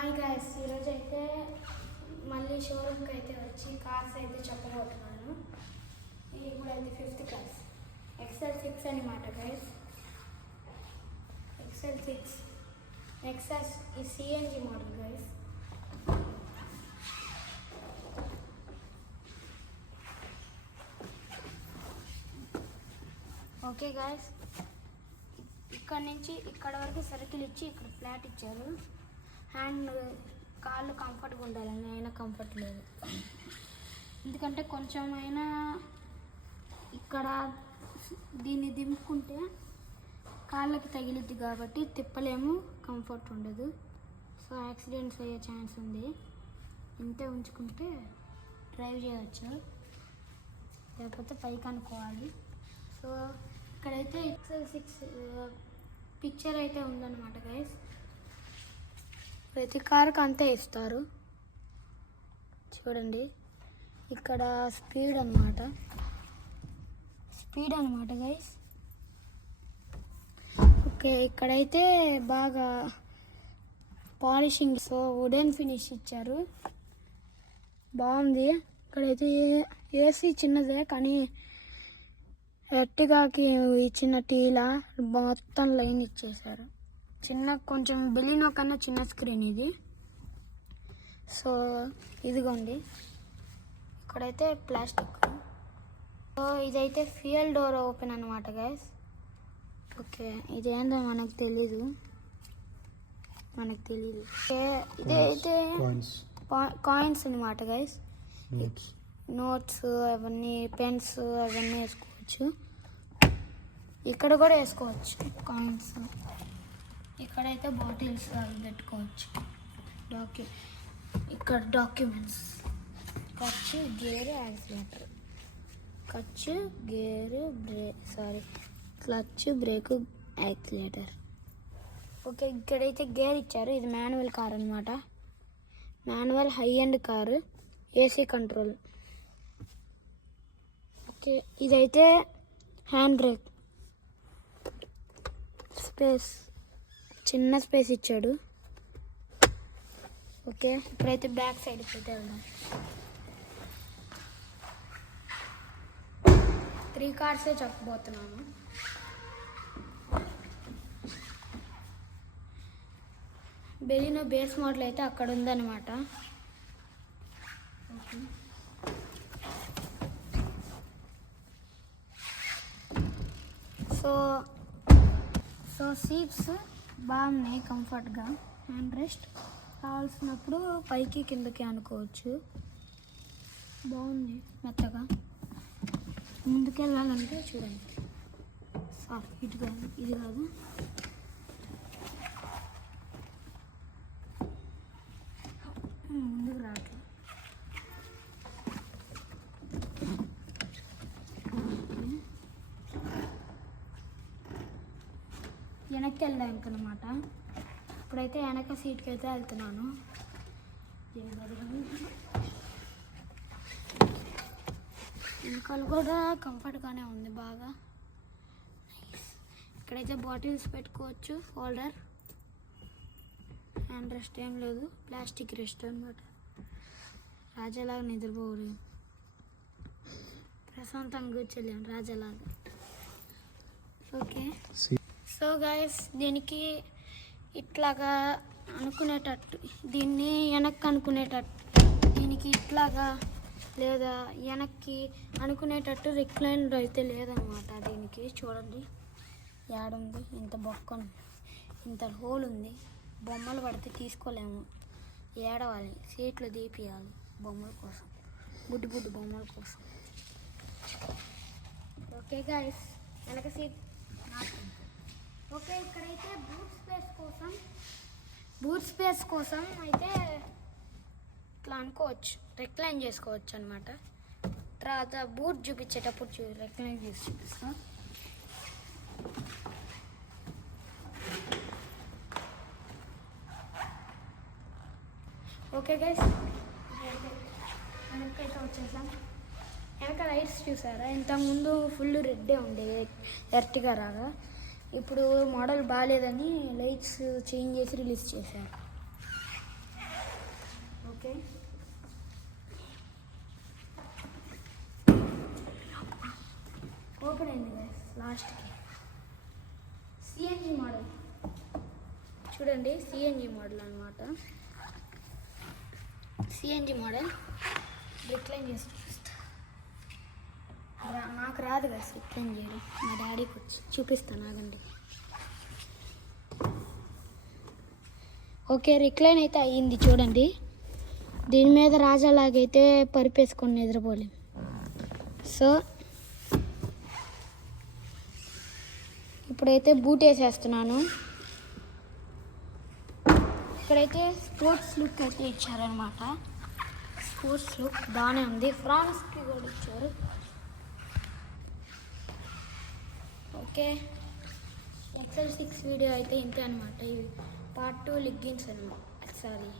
Hi guys, ఈరోజు అయితే మళ్ళీ షోరూమ్కి అయితే వచ్చి కార్స్ అయితే చెప్పబోతున్నాను. ఇప్పుడైతే 5th క్లాస్ XL6 అనమాట గైస్. XL6 నెక్సస్ ఈ CNG model guys. Okay guys, ఇక్కడ నుంచి ఇక్కడ వరకు సర్కిల్ ఇచ్చి ఇక్కడ ఫ్లాట్ ఇచ్చారు. హ్యాండ్ కాళ్ళు కంఫర్ట్గా ఉండాలని, అయినా కంఫర్ట్ లేదు. ఎందుకంటే కొంచెమైనా ఇక్కడ దీన్ని దింపుకుంటే కాళ్ళకి తగిలిద్ది కాబట్టి తిప్పలేము, కంఫర్ట్ ఉండదు. సో యాక్సిడెంట్స్ అయ్యే ఛాన్స్ ఉంది. ఇంతే ఉంచుకుంటే డ్రైవ్ చేయవచ్చు, లేకపోతే పైకి అనుకోవాలి. సో ఇక్కడైతే XL6 పిక్చర్ అయితే ఉందన్నమాట గైస్. ప్రతి కారుకి అంతే ఇస్తారు చూడండి. ఇక్కడ స్పీడ్ అనమాట గైస్. ఓకే, ఇక్కడైతే బాగా పాలిషింగ్, సో వుడెన్ ఫినిష్ ఇచ్చారు, బాగుంది. ఇక్కడైతే AC చిన్నదే కానీ ఎర్టిగాకి ఇచ్చిన టీలా మొత్తం లైన్ ఇచ్చేసారు. చిన్న కొంచెం బెలినో కన్నా చిన్న స్క్రీన్ ఇది. సో ఇదిగోండి, ఇక్కడైతే ప్లాస్టిక్. సో ఇదైతే ఫ్యూయల్ డోర్ ఓపెన్ అనమాట గైస్. ఓకే, ఇదేందో మనకు తెలీదు. ఇదైతే కాయిన్స్ అనమాట గైస్. నోట్స్ అవన్నీ, పెన్స్ అవన్నీ వేసుకోవచ్చు. ఇక్కడ కూడా వేసుకోవచ్చు కాయిన్స్. ఇక్కడైతే బాటిల్స్ అవి పెట్టుకోవచ్చు. ఇక్కడ documents, clutch, gear, accelerator. Clutch, break, accelerator. Okay, ఇక్కడైతే గేర్ ఇచ్చారు. ఇది మాన్యువల్ కార్ అనమాట. Manual high end car, AC control. Okay, ఇదైతే హ్యాండ్ బ్రేక్. చిన్న స్పేస్ ఇచ్చాడు. ఓకే, ఇప్పుడైతే బ్యాక్ సైడ్కి అయితే వెళ్దాం. 3 కార్సే చెప్పబోతున్నాను. బెలినో బేస్ మోడల్ అయితే అక్కడ ఉందన్నమాట. సో సీట్స్ బాగున్నాయి, కంఫర్ట్గా. హ్యాండ్ రెస్ట్ కావాల్సినప్పుడు పైకి కిందకి అనుకోవచ్చు. బాగుంది, మెత్తగా. ముందుకెళ్ళాలంటే చూడండి. సారీ, ఇది కాదు. ముందుకు రావట్లేదు. వెనక్కి వెళ్ళాకనమాట. ఇప్పుడైతే వెనక సీట్కి అయితే వెళ్తున్నాను. వెనకాల కూడా కంఫర్ట్గానే ఉంది బాగా. ఇక్కడైతే బాటిల్స్ పెట్టుకోవచ్చు, హోల్డర్. హ్యాండ్ రెస్ట్ ఏం లేదు, ప్లాస్టిక్ రెస్ట్ అనమాట. రాజాలాగా నిద్రపోరు, ప్రశాంతంగా కూర్చోలేము రాజాలాగా. ఓకే, సో గైస్, దీనికి ఇట్లాగా అనుకునేటట్టు, దీన్ని వెనక్కి అనుకునేటట్టు, దీనికి ఇట్లాగా లేదా వెనక్కి అనుకునేటట్టు రిక్లైనర్ అయితే లేదనమాట. దీనికి చూడండి, యాడుంది, ఇంత బొక్క, ఇంత హోల్ ఉంది. బొమ్మలు పడితే తీసుకోలేము, ఏడవాలి, సీట్లు తీపియాలి బొమ్మల కోసం, బుడ్డి బొమ్మల కోసం. ఓకే గైస్, వెనక సీట్. ఓకే, ఇక్కడైతే బూట్ స్పేస్ కోసం అయితే ఇట్లా అనుకోవచ్చు, రెక్లైన్ చేసుకోవచ్చు అనమాట. తర్వాత బూట్ చూపించేటప్పుడు రెక్లైన్ చేసి చూపిస్తాం. ఓకే గైస్, వెనకైతే వచ్చేసాం. వెనక లైట్స్ చూసారా, ఇంతకుముందు ఫుల్ రెడ్డే ఉండేది ఎర్టిగా రాగా. ఇప్పుడు మోడల్ బాగాలేదని లైట్స్ చేంజ్ చేసి రిలీజ్ చేశారు. ఓపెన్ అయింది గైస్ లాస్ట్కి. సిఎన్జి మోడల్ చూడండి, సిఎన్జి మోడల్ అనమాట. సిఎన్జి మోడల్ రిక్లైన్ చేసి చూపిస్తా. నాకు రాదు కదా రిక్లైన్ చేయడం, మా డాడీకి వచ్చి చూపిస్తాను ఆగండి. ఓకే, రిక్లైన్ అయితే అయ్యింది చూడండి. దీని మీద రాజాలాగైతే పరిపేసుకొని నిద్రపోలేం. సో ఇప్పుడైతే బూట్ వేసేస్తున్నాను. ఇక్కడైతే స్పోర్ట్స్ లుక్ అయితే ఇచ్చారనమాట. స్పోర్ట్స్ లుక్ బాగానే ఉంది. ఫ్రాన్స్కి కూడా ఇచ్చారు. ఓకే, XL6 వీడియో అయితే ఇంతే అనమాట. ఇవి పార్ట్ 2 లెగ్గిన్స్ అనమాట. సారీ